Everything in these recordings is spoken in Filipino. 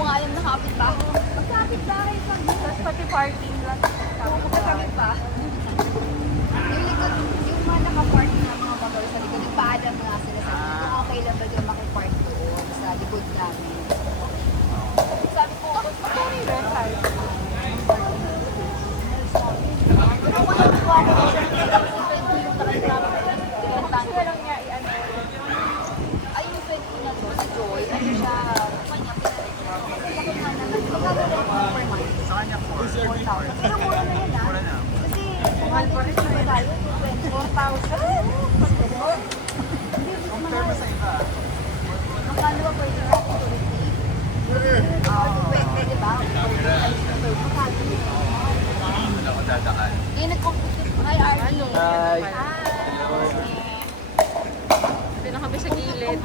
ko nga alam na kapit-bahay. Magkapit-bahay kami. Tapos pati parking lot. Magkakapit ba? Yung likod, yung mga nakapark na mga motor sa likod, nagpaalam nga sila sa akin kung okay lang ba yung makipark doon sa likod namin. Sabi ko, Tapos magkano yung rental? pero kung ano po ako, kasi 20 yung Tapos nakatapos. walang niya i-ano. Ay, yung 20 na to, si Joy, ano siya, kanya pinalik. Kasi bakit nga naman, magkakaroon ko per month. Sa kanya 4,000. Pero mura na yun, Mura na. Kasi, mahal pa rin siya tayo, 24,000. Compare mo sa iba. Magkano ba pwede na ako pwede, di ba? Magkano? Doon ako dadaan. Eh, nag-compute. Hi, Arnie. Hi. Doon na kami sa gilid.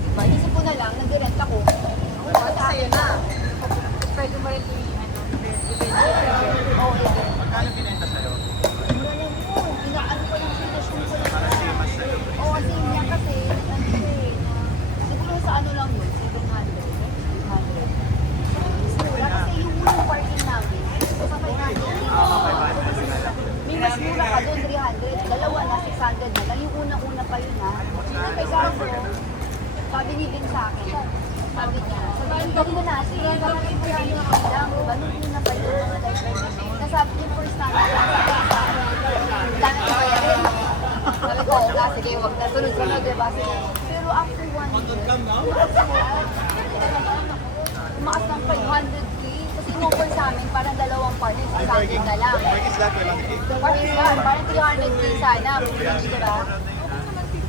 Diba, isip ko na lang, nag-rent ako. Sa'yo na. Pwede mo rin i-ano. Oo, yeah. Magkano binenta sa'yo? Mura lang yun. Inaano ko lang sitwasyon ko lang. Para same as sa'yo. Oo, kasi niya kasi, ano siya eh, siguro sa ano lang yun, 700. 800. Mura kasi yung unang parking namin, sa 500. May mas mura ka doon, 300. Dalawa na, 600 na lang. Yung unang-una pa yun ha. Kaya kaso, sabi ni Vin sa akin, sabi niya, sabi ko na, sige, bakit ko lang yung lang, diba? Nung una pa yun, mga like, nasabi yung first namin, dami ko kaya rin. Sabi ko, oo nga, sige, wag na, sunod-sunod, diba? Sige. Pero after 1 year, tumaas ng 500k, kasi in-offer sa amin, parang dalawang parking sa akin na lang. Parking slot walang higit. Parking lang, parang 300k sana, diba?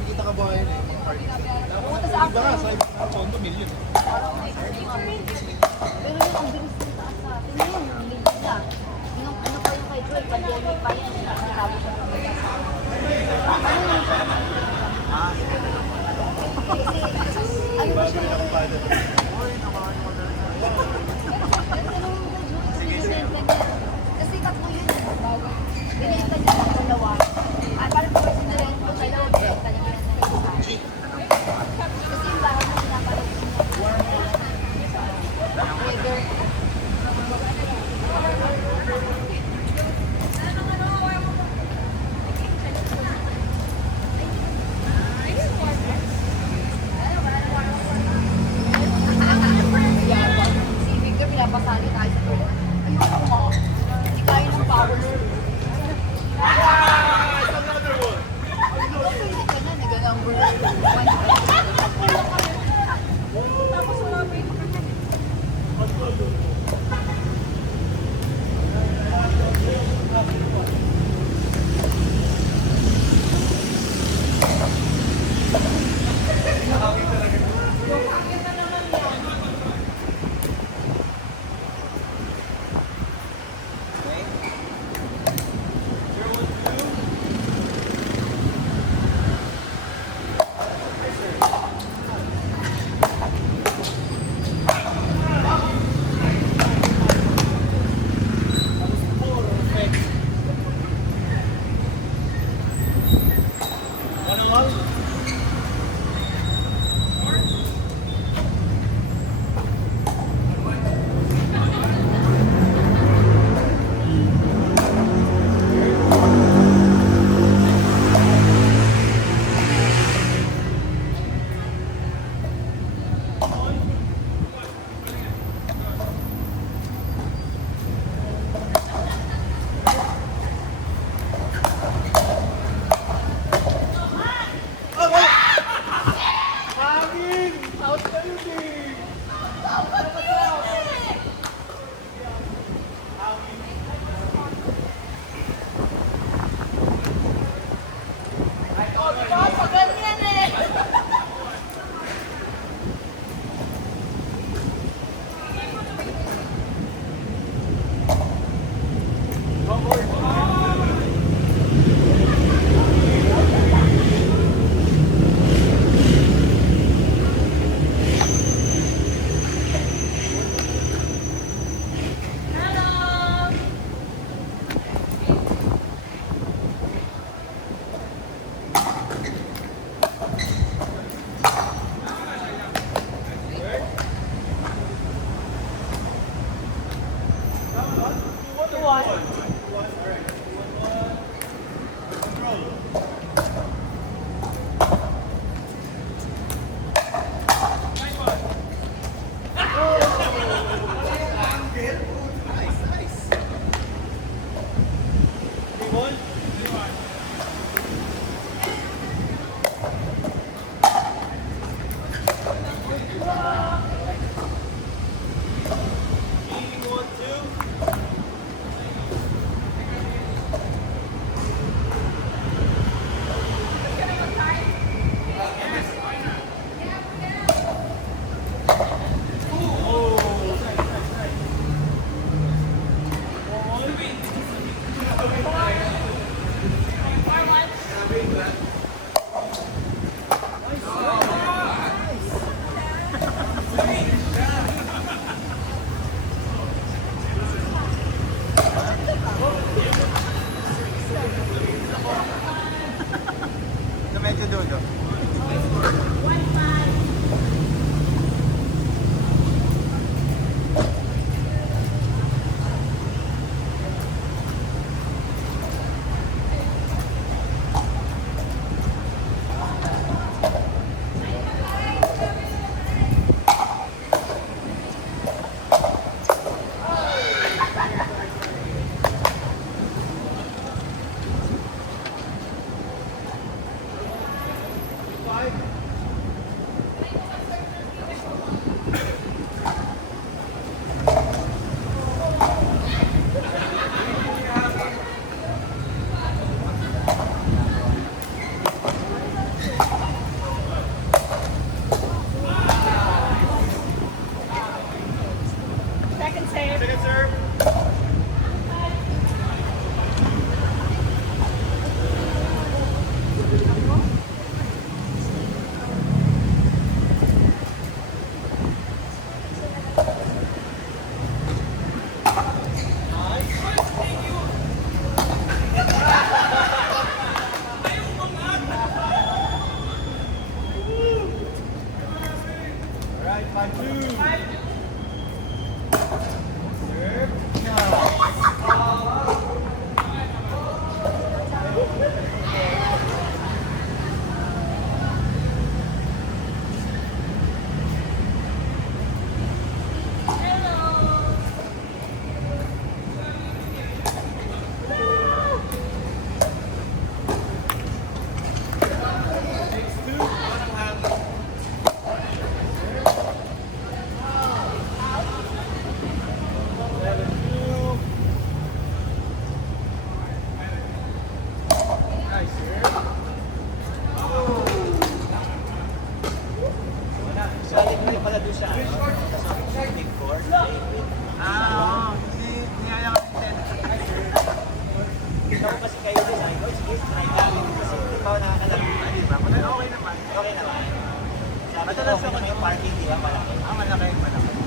Kita ka ba yun eh? Pumunta sa after. Tondo million. Pero yun, ang bilis ng taas sa atin yun, yung million na. Yung ano pa yung kay Joy, pandemic pa yan, nakakabo siya ng mga sa ano yun? Kasi, ano ba siya? Kasi tatlo yun, binenta niya sa dalawa. At parang pag sinirent ko siya lang, binenta niya na sa isa. Kasi yung bahay na pinapalog niya. Trigger. Si Victor, pinapasali tayo sa ayun ko, hindi kaya ng power. Sali mo pala doon sa Big Four. Oo. Niyaya ka din. Ikaw kasi kayo din, ay, sige, try namin kasi hindi pa ako nakakalaro. Di ba? Okay naman. Okay naman. Sabi ko, Madalas okay naman yung parking, di ba, malaki. Malaki.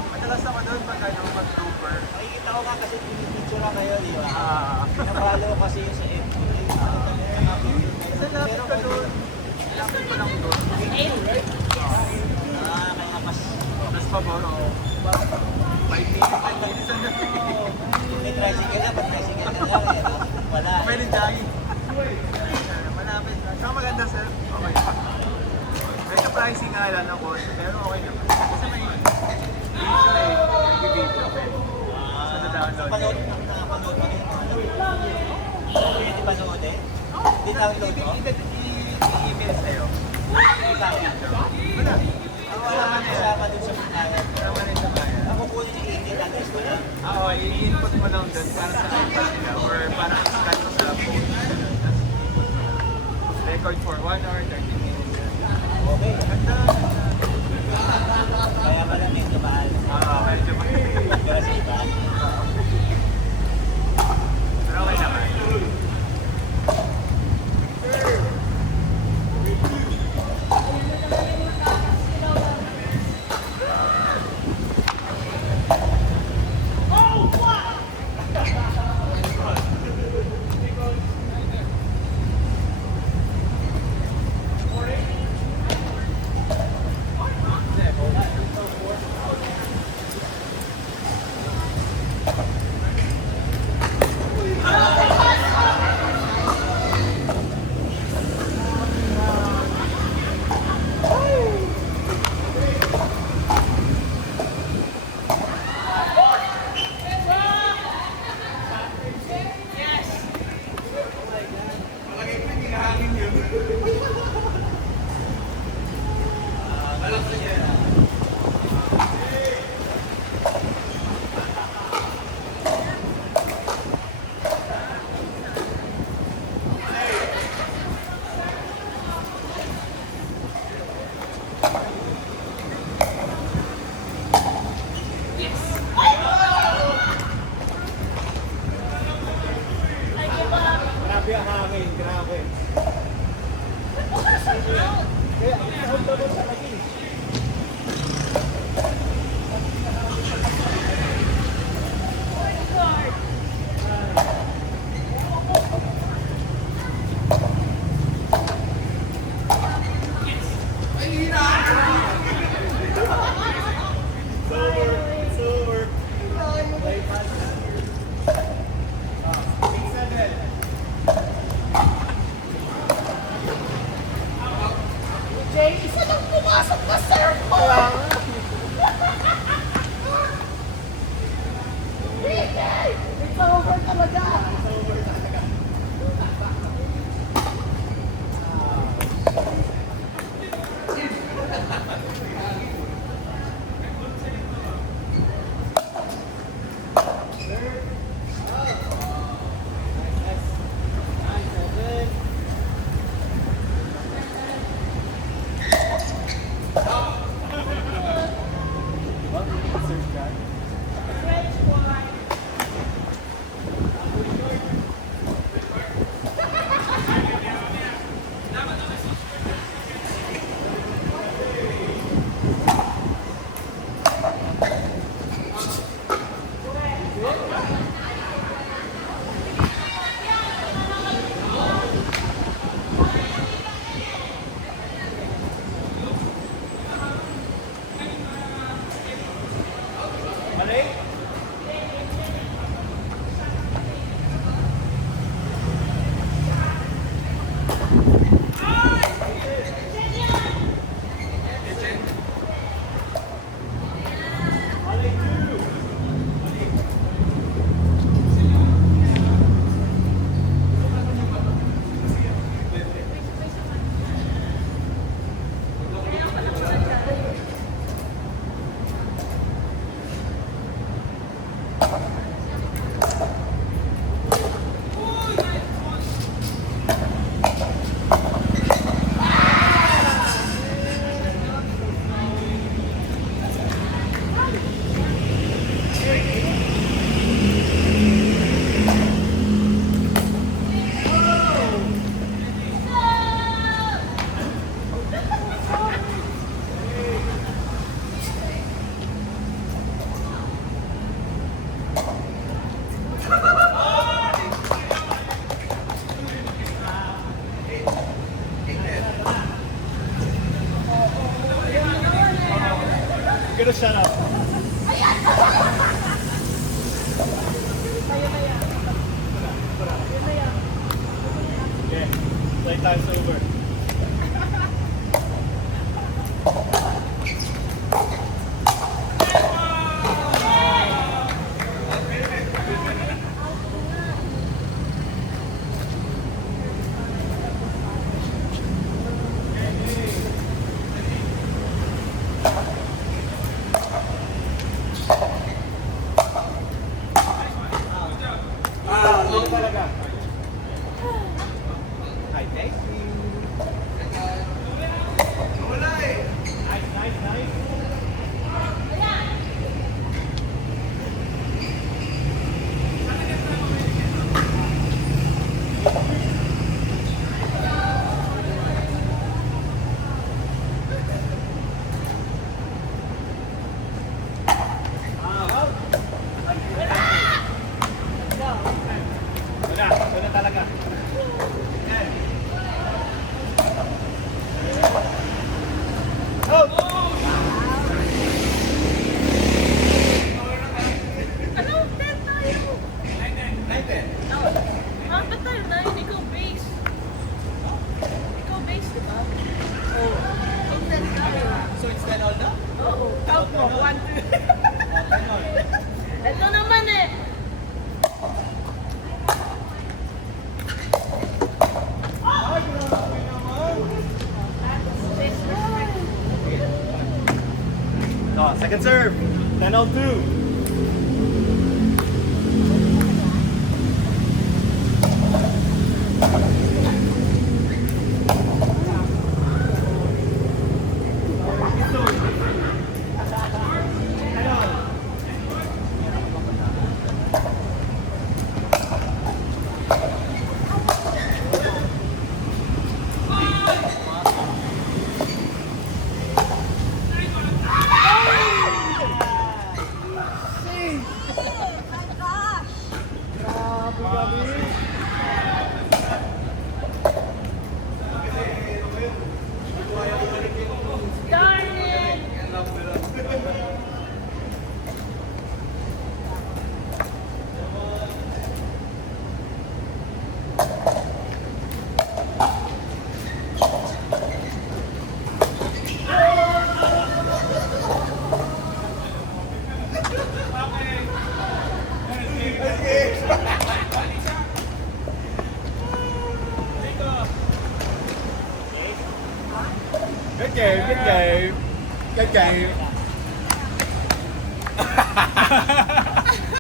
Madalas ako doon pag mag-trooper. Nakikita ko nga kasi pinipicture lang kayo, di ba? Ah. Pinapalo ko kasi yung sa FB. Sa lapit ka doon. Lapit ko lang doon. Kaya mas Mas paboro. 5 minutes. 5 minutes ang lapit. may tricycle na, pag tricycle na lang eh. Wala. Pwede jogging. Malapit na. Saka maganda sir. Okay. Medyo pricing nga lang ako. Pero okay naman. Kasi may video eh. Nag-video. Sa na-download. Napanood mo rin. Pwede panood eh. Hindi download mo? I-email sa'yo. Hindi download mo? Wala. Wala ka kasama dun sa pagkain. Kasama rin sa kaya. Ako kunin yung email address mo lang. Oo, i-input mo lang doon para sa iPad nila or para scan mo sa phone. Record for 1 hour, 30 minutes. Okay. Ganda. Kaya pala medyo mahal. Medyo Para sa iba. Pero okay naman. Grabe ang hangin, grabe. Kaya, sahod daw sa lagi. You're gonna shut up. Okay, playtime's over. Hi, thank you. Nice, nice. Wala talaga. Ano? 10 tayo. 9-10. Ah, ba't tayo 9? Ikaw base. Ikaw base, di ba? Oo. So 10 tayo. So it's 10 all na? Oo. Count mo. 1, 2. Ito naman eh. No, second serve. 10-02. Darn it! Good game, good game. Good game.